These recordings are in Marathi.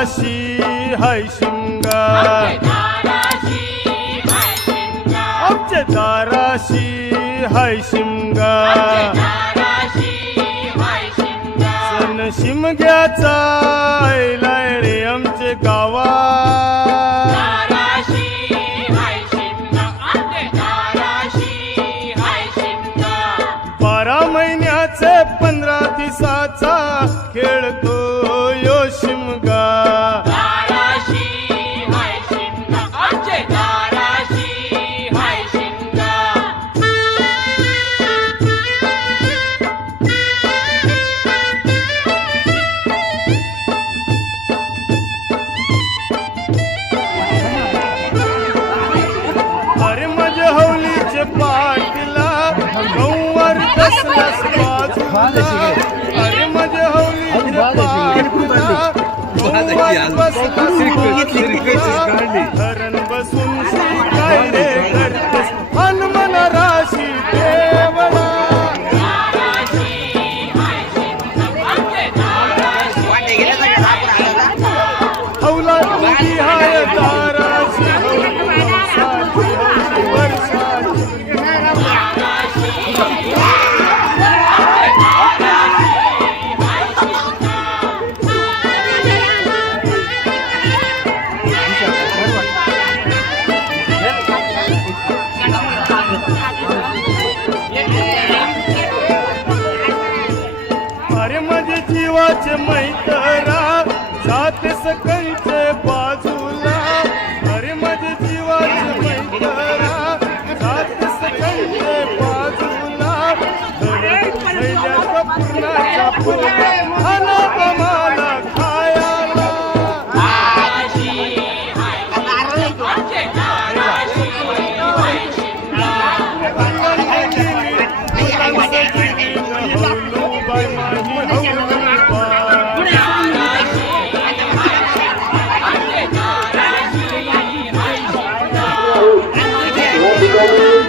हाय शिंगा आमचे ताराशी हैशिंगा सन शिमग्याचा लायरे रे आमचे गावा. बारा महिन्याचे पंधरा दिसाचा खेळतो Bağdaşı gel. Hadi bağdaşı gel. Bağdaşı yaz. मैत्रीचे बाजूला. अरे माझे जीवाचे मैत्रा सात सकाळचे बाजूला. पूर्णाच्या पूर्ण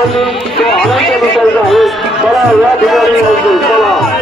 आहे. मला या ठिकाणी